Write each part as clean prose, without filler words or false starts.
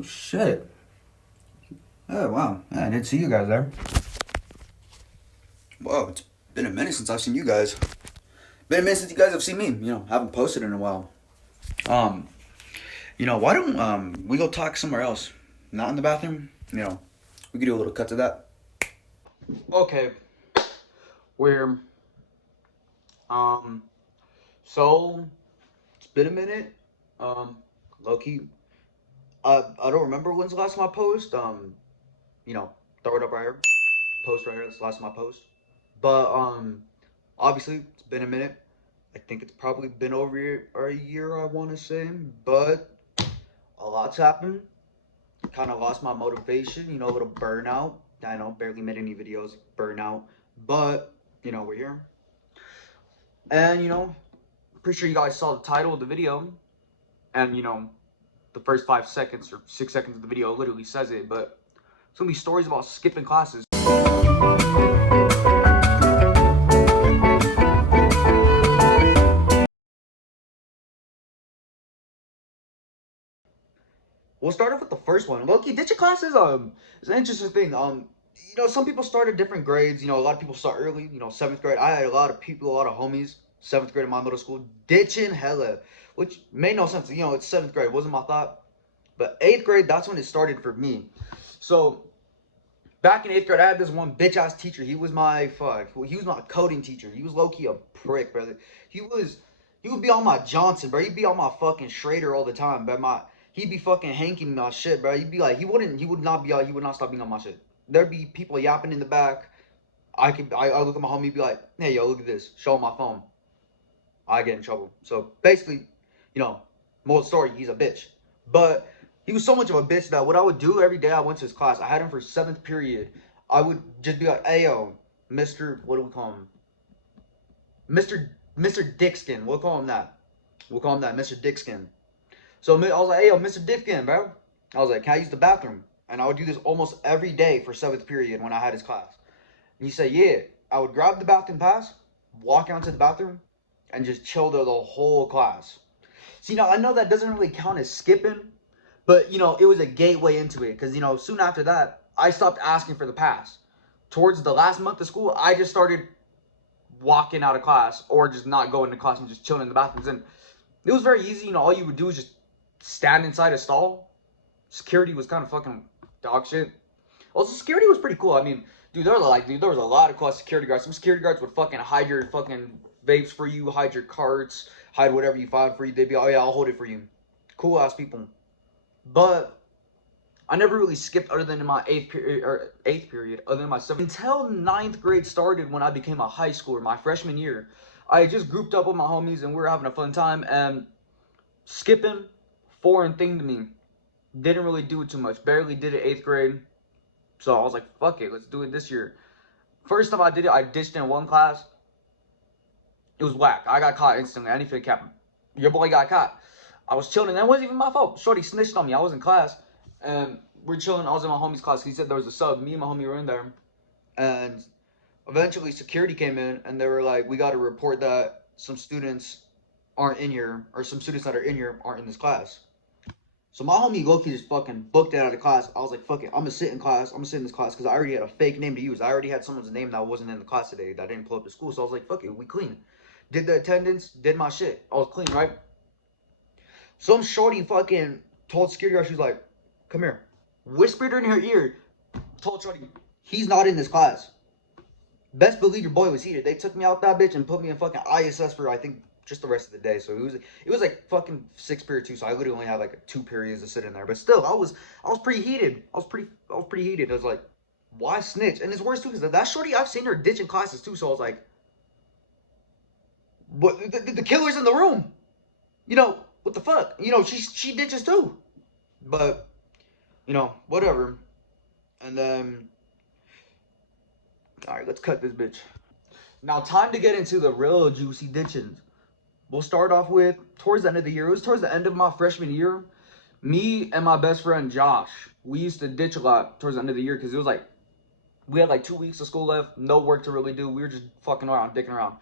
Oh shit. Oh wow. I didn't see you guys there. Whoa, it's been a minute since I've seen you guys. Been a minute since you guys have seen me. Haven't posted in a while. Um, why don't we go talk somewhere else? Not in the bathroom. We could do a little cut to that. Okay. We're um so it's been a minute. Um Low key. I don't remember when's the last time I post. You know, throw it up right here. Post right here, that's the last time I post. But obviously it's been a minute. I think it's probably been over a year, I want to say, but a lot's happened. Kind of lost my motivation, a little burnout. I know, barely made any videos, burnout, but we're here. And pretty sure you guys saw the title of the video, and the first 5 seconds or 6 seconds of the video literally says it, but it's gonna be stories about skipping classes. We'll start off with the first one. Loki, ditching classes is an interesting thing. Some people start at different grades. A lot of people start early. Seventh grade. I had a lot of people, a lot of homies. Seventh grade in my middle school, ditching hella, which made no sense. It's seventh grade. It wasn't my thought, but eighth grade, that's when it started for me. So back in eighth grade, I had this one bitch ass teacher. He was my he was my coding teacher. He was low key a prick, brother. He would be on my Johnson, bro. He'd be on my fucking Schrader all the time, but he'd be fucking hanking my shit, bro. He'd be like, he would not stop being on my shit. There'd be people yapping in the back. I look at my homie, be like, hey yo, look at this. Show him my phone. I get in trouble. So basically, moral story, he's a bitch. But he was so much of a bitch that what I would do every day I went to his class, I had him for seventh period. I would just be like, hey yo, Mr. What do we call him? Mr. Dickskin. We'll call him that. We'll call him that, Mr. Dickskin. So I was like, hey yo, Mr. Dickskin, bro. I was like, can I use the bathroom? And I would do this almost every day for seventh period when I had his class. And he said, yeah. I would grab the bathroom pass, walk out to the bathroom, and just chill there the whole class. So, I know that doesn't really count as skipping, but, it was a gateway into it. Because, soon after that, I stopped asking for the pass. Towards the last month of school, I just started walking out of class or just not going to class and just chilling in the bathrooms. And it was very easy. All you would do is just stand inside a stall. Security was kind of fucking dog shit. Also, security was pretty cool. I mean, dude, there was a lot of cool security guards. Some security guards would fucking hide your fucking vapes for you, hide your carts, hide whatever you find for you. They'd be, oh yeah, I'll hold it for you. Cool ass people. But I never really skipped other than in my eighth period, other than my seventh, until ninth grade started when I became a high schooler, my freshman year. I just grouped up with my homies and we were having a fun time, and skipping, foreign thing to me. Didn't really do it too much. Barely did it eighth grade. So I was like, fuck it, let's do it this year. First time I did it, I ditched in one class. It was whack. I got caught instantly. I didn't feel cap. Your boy got caught. I was chilling. That wasn't even my fault. Shorty snitched on me. I was in class. And we're chilling. I was in my homie's class. He said there was a sub. Me and my homie were in there. And eventually security came in. And they were like, we got to report that some students aren't in here. Or some students that are in here aren't in this class. So my homie low-key just fucking booked it out of class. I was like, fuck it, I'm gonna sit in class. I'm gonna sit in this class because I already had a fake name to use. I already had someone's name that wasn't in the class today that I didn't pull up to school. So I was like, fuck it, we clean. Did the attendance, did my shit. I was clean, right? Some shorty fucking told security guard, she was like, come here. Whispered in her ear, told shorty, he's not in this class. Best believe your boy was heated. They took me out that bitch and put me in fucking ISS for, I think, just the rest of the day. So it was like fucking 6 period 2. So I literally only had like 2 periods to sit in there. But still, I was pretty heated. I was pretty heated. I was like, why snitch? And it's worse too, because that shorty, I've seen her ditching classes too. So I was like, what? The killer's in the room. What the fuck? She ditches too. But whatever. And then, all right, let's cut this bitch. Now, time to get into the real juicy ditching. We'll start off with towards the end of the year. It was towards the end of my freshman year. Me and my best friend Josh, we used to ditch a lot towards the end of the year because it was like we had like 2 weeks of school left, no work to really do. We were just fucking around, dicking around.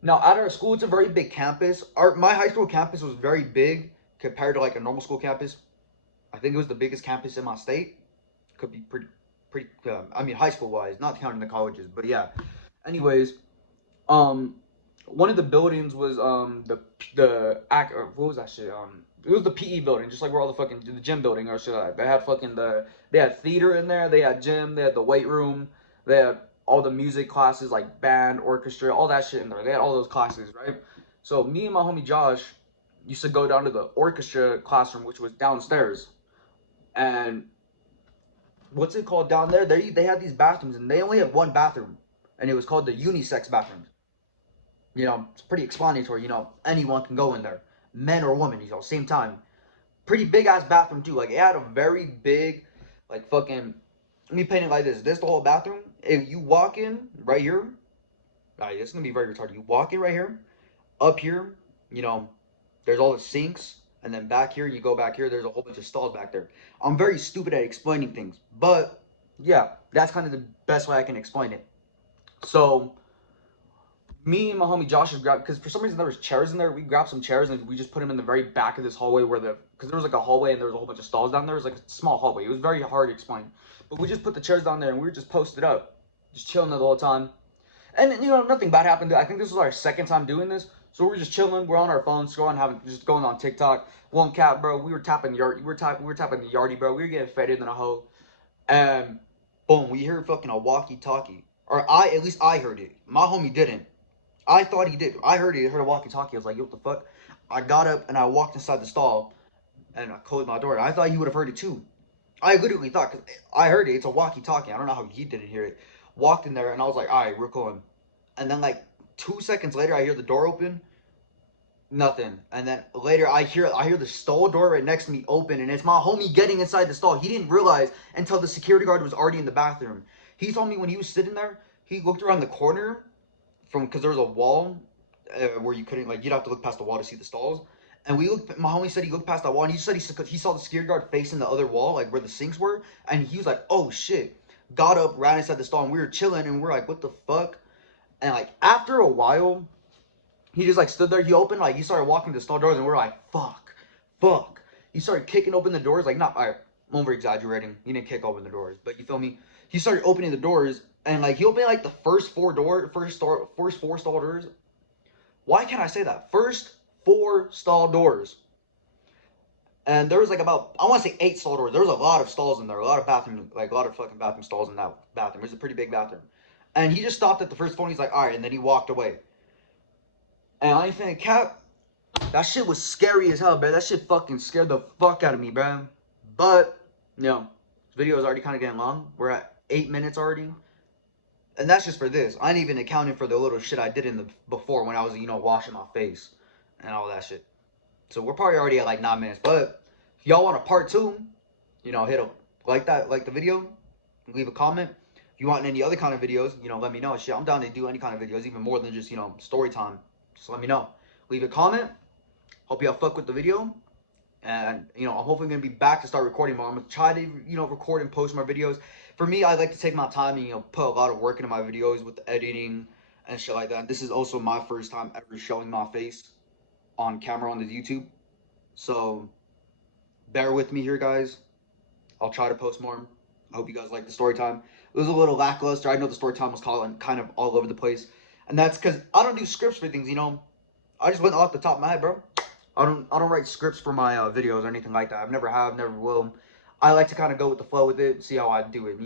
Now, at our school, it's a very big campus. My high school campus was very big compared to like a normal school campus. I think it was the biggest campus in my state. Could be pretty. I mean, high school wise, not counting the colleges, but yeah. Anyways, um, one of the buildings was the act or what was that shit? It was the PE building, just like where all the fucking the gym building or shit. Like. They had fucking they had theater in there. They had gym. They had the weight room. They had all the music classes like band, orchestra, all that shit in there. They had all those classes, right? So me and my homie Josh used to go down to the orchestra classroom, which was downstairs, and what's it called down there? They had these bathrooms, and they only had one bathroom, and it was called the unisex bathroom. It's pretty explanatory. Anyone can go in there, men or women. Same time. Pretty big ass bathroom too. Like it had a very big, like fucking. Let me paint it like this. This the whole bathroom. If you walk in right here, right, it's gonna be very retarded. You walk in right here, up here, you know, there's all the sinks, and then back here, you go back here. There's a whole bunch of stalls back there. I'm very stupid at explaining things, but yeah, that's kind of the best way I can explain it. So me and my homie Josh just grabbed because for some reason there was chairs in there. We grabbed some chairs and we just put them in the very back of this hallway where because there was like a hallway and there was a whole bunch of stalls down there. It was like a small hallway. It was very hard to explain, but we just put the chairs down there and we were just posted up, just chilling there the whole time. And nothing bad happened. I think this was our second time doing this, so we're just chilling. We're on our phones, just going on TikTok. One cat, bro. We were tapping we were tapping the yardie, bro. We were getting faded than a hoe, and boom, we heard fucking a walkie-talkie, or at least I heard it. My homie didn't. I thought he did. I heard it. I heard a walkie-talkie. I was like, yo, what the fuck? I got up and I walked inside the stall and I closed my door. I thought he would have heard it too. I literally thought, because I heard it. It's a walkie-talkie. I don't know how he didn't hear it. Walked in there and I was like, all right, we're going. And then like 2 seconds later, I hear the door open. Nothing. And then later, I hear the stall door right next to me open, and it's my homie getting inside the stall. He didn't realize until the security guard was already in the bathroom. He told me when he was sitting there, he looked around the corner because there was a wall where you couldn't, like, you'd have to look past the wall to see the stalls. And my homie said he looked past that wall, and he said he saw the security guard facing the other wall, like where the sinks were, and he was like, oh shit. Got up, ran inside the stall, and we were chilling, and we're like, what the fuck? And like after a while, he just like stood there. He started walking to the stall doors, and we're like, fuck. He started kicking open the doors, like not. I'm over exaggerating. He didn't kick open the doors, but you feel me? He started opening the doors, and like he opened like the first four stall doors. Why can't I say that? First four stall doors, and there was like about I want to say 8 stall doors. There was a lot of stalls in there, a lot of fucking bathroom stalls in that bathroom. It was a pretty big bathroom, and he just stopped at the first one. He's like, all right, and then he walked away. And I ain't finna cap, that shit was scary as hell, bro. That shit fucking scared the fuck out of me, bro. But, this video is already kind of getting long. We're at 8 minutes already. And that's just for this. I ain't even accounting for the little shit I did before when I was, washing my face and all that shit. So we're probably already at like 9 minutes. But if y'all want a part 2, hit a like the video, leave a comment. If you want any other kind of videos, let me know. Shit, I'm down to do any kind of videos, even more than just, story time. Just let me know. Leave a comment. Hope y'all fuck with the video. And, I'm hopefully going to be back to start recording more. I'm going to try to, record and post more videos. For me, I like to take my time and, put a lot of work into my videos with the editing and shit like that. This is also my first time ever showing my face on camera on the YouTube. So, bear with me here, guys. I'll try to post more. I hope you guys like the story time. It was a little lackluster. I know the story time was kind of all over the place. And that's because I don't do scripts for things, I just went off the top of my head, bro. I don't write scripts for my videos or anything like that. I've never have, never will. I like to kind of go with the flow with it, see how I do it,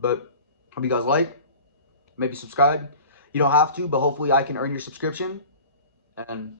But hope you guys like. Maybe subscribe. You don't have to, but hopefully I can earn your subscription. And